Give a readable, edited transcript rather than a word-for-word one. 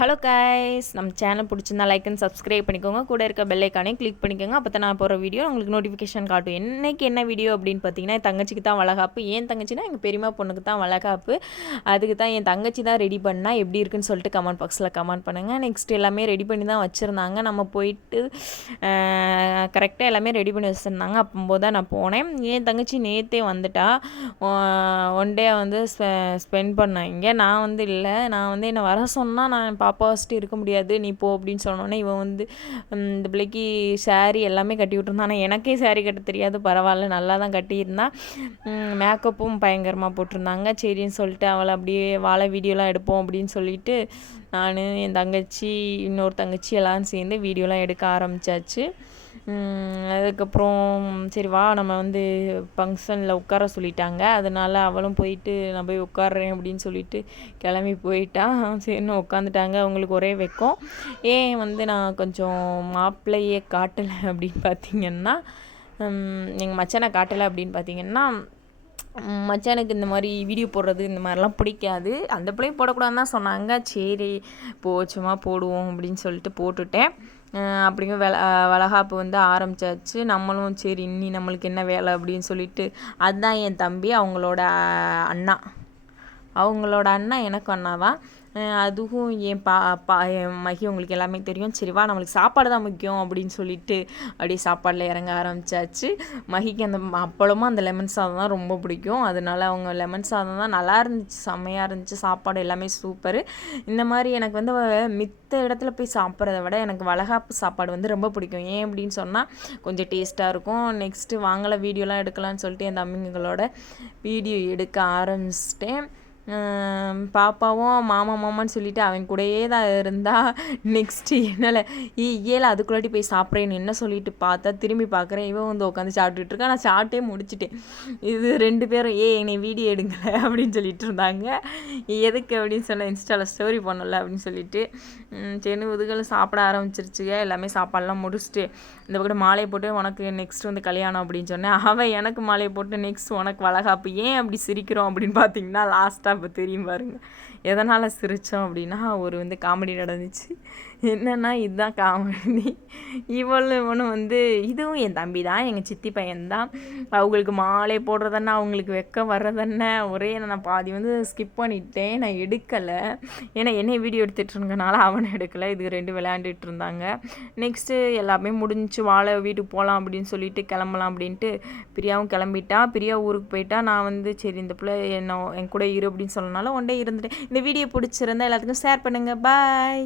Hello guys, நம்ம channel பிடிச்சிருந்தா like and subscribe பண்ணிக்கோங்க. கூட இருக்க பெல் ஐக்கானே கிளிக் பண்ணிக்கோங்க. அப்போ தான் நான் போகிற வீடியோ உங்களுக்கு நோட்டிஃபிகேஷன் காட்டும். இன்றைக்கி என்ன வீடியோ அப்படின்னு பார்த்தீங்கன்னா, என் தங்கச்சிக்கு தான் வளகாப்பு. ஏன் தங்கச்சினா எங்கள் பெரியம்மா பொண்ணுக்கு தான் வளகாப்பு. அதுக்கு தான் என் தங்கச்சி தான் ரெடி பண்ணால் எப்படி இருக்குன்னு சொல்லிட்டு கமெண்ட் பாக்ஸில் கமெண்ட் பண்ணுங்கள். நெக்ஸ்ட் எல்லாமே ரெடி பண்ணி தான் வச்சுருந்தாங்க. நம்ம போயிட்டு கரெக்டாக எல்லாமே ரெடி பண்ணி வச்சுருந்தாங்க. அப்போது தான் நான் போனேன். என் தங்கச்சி நேற்றே வந்துட்டா. ஒன் டே வந்து ஸ்பெண்ட் பண்ணேன் இங்கே. நான் வந்து இல்லை, நான் வந்து என்னை வர சொன்னால் நான் பாப்பா வச்சுட்டு இருக்க முடியாது, நீ போ அப்படின்னு சொன்னோன்னே இவன் வந்து இந்த பிள்ளைக்கு சாரீ எல்லாமே கட்டி விட்டுருந்தான். ஆனால் எனக்கே சாரீ கட்ட தெரியாது, பரவாயில்ல நல்லா தான் கட்டியிருந்தான். மேக்கப்பும் பயங்கரமாக போட்டிருந்தாங்க. சரின்னு சொல்லிட்டு அவளை அப்படியே வாழை வீடியோலாம் எடுப்போம் அப்படின்னு சொல்லிட்டு நான் என் தங்கச்சி இன்னொரு தங்கச்சி எல்லோரும் சேர்ந்து வீடியோலாம் எடுக்க ஆரம்பித்தாச்சு. அதுக்கப்புறம் சரி வா நம்ம வந்து ஃபங்க்ஷனில் உட்கார சொல்லிட்டாங்க. அதனால் அவளும் போயிட்டு நான் போய் உட்காடுறேன் அப்படின்னு சொல்லிட்டு கிளம்பி போயிட்டா. சரின்னு உட்காந்துட்டாங்க. அவங்களுக்கு ஒரே வெக்கம். ஏன் வந்து நான் கொஞ்சம் மாப்பிள்ளையே காட்டலை அப்படின்னு பார்த்திங்கன்னா, எங்கள் மச்சானை காட்டலை அப்படின்னு பார்த்திங்கன்னா, மச்சானுக்கு இந்த மாதிரி வீடியோ போடுறது இந்த மாதிரிலாம் பிடிக்காது. அந்த பிள்ளையும் போடக்கூடாதுன்னு தான் சொன்னாங்க. சரி சும்மா போடுவோம் அப்படின்னு சொல்லிட்டு போட்டுட்டேன். அப்படிங்க வளகாப்பு வந்து ஆரம்பித்தாச்சு. நம்மளும் சரி இன்னி நம்மளுக்கு என்ன வேலை அப்படின்னு சொல்லிட்டு, அதுதான் என் தம்பி, அவங்களோட அண்ணா எனக்கு அண்ணா தான். அதுவும் என் என் மகி உங்களுக்கு எல்லாமே தெரியும். சரிவா நம்மளுக்கு சாப்பாடு தான் முக்கியம் அப்படின்னு சொல்லிட்டு அப்படியே சாப்பாடில் இறங்க ஆரம்பித்தாச்சு. மகிக்கு அந்த அப்பளமும் அந்த லெமன் சாதம் தான் ரொம்ப பிடிக்கும். அதனால அவங்க லெமன் சாதம் தான் நல்லா இருந்துச்சு, செம்மையாக இருந்துச்சு. சாப்பாடு எல்லாமே சூப்பரு. இந்த மாதிரி எனக்கு வந்து மித்த இடத்துல போய் சாப்பிட்றத விட எனக்கு வளகாப்பு சாப்பாடு வந்து ரொம்ப பிடிக்கும். ஏன் அப்படின்னு சொன்னால் கொஞ்சம் டேஸ்ட்டாக இருக்கும். நெக்ஸ்ட்டு வாங்கலை வீடியோலாம் எடுக்கலான்னு சொல்லிட்டு என் தம்பிங்களோட வீடியோ எடுக்க ஆரம்பிச்சிட்டேன். பாப்பாவும் மாமான்னு சொல்லிட்டு அவன் கூடயே தான் இருந்தா. நெக்ஸ்ட்டு என்னால் ஏல அதுக்குள்ளாட்டி போய் சாப்பிட்றேன்னு என்ன சொல்லிட்டு பார்த்தா திரும்பி பார்க்குறேன், இவன் வந்து உட்காந்து சாப்பிட்டுட்டு இருக்கா. நான் சாப்பிட்டே முடிச்சிட்டேன். இது 2 பேரும் என்னை வீடியோ எடுங்கலை அப்படின்னு சொல்லிட்டு இருந்தாங்க. எதுக்கு அப்படின்னு சொன்னால் இன்ஸ்டாவில் ஸ்டோரி பண்ணல அப்படின்னு சொல்லிட்டு சரி முதுகெல்லாம் சாப்பிட ஆரம்பிச்சிருச்சுங்க. எல்லாமே சாப்பாடெலாம் முடிச்சுட்டு இந்த பக்கம் மாலையை போட்டு உனக்கு நெக்ஸ்ட் வந்து கல்யாணம் அப்படின்னு சொன்னேன். அவன் எனக்கு மாலையை போட்டு நெக்ஸ்ட் உனக்கு வளகாப்பு. ஏன் அப்படி சிரிக்கிறோம் அப்படின்னு பார்த்தீங்கன்னா லாஸ்ட்டாக இப்போ தெரியும் பாருங்க எதனால் சிரித்தோம் அப்படின்னா, ஒரு வந்து காமெடி நடந்துச்சு. என்னென்னா இதுதான் காமெடி. இவனும் வந்து இதுவும் என் தம்பி தான், எங்கள் சித்தி பையன்தான். அவங்களுக்கு மாலை போடுறதன்னா அவங்களுக்கு வெக்கம் வர்றதன்னா ஒரே நான் பாதி வந்து ஸ்கிப் பண்ணிட்டேன், நான் எடுக்கலை. ஏன்னா என்னை வீடியோ எடுத்துகிட்டு இருக்கனால அவனை எடுக்கலை. இதுக்கு 2 விளையாண்டுட்டு இருந்தாங்க. நெக்ஸ்ட்டு எல்லாமே முடிஞ்சு வாழை வீட்டுக்கு போகலாம் அப்படின்னு சொல்லிட்டு கிளம்பலாம் அப்படின்ட்டு பிரியாவும் கிளம்பிட்டா. பிரியா ஊருக்கு போயிட்டா. நான் வந்து சரி இந்த பிள்ளை என் கூட இரு அப்படின்னு சொன்னனால ஒன் டே இருந்துட்டேன். இந்த வீடியோ பிடிச்சிருந்தா எல்லாத்துக்கும் ஷேர் பண்ணுங்கள். பாய்.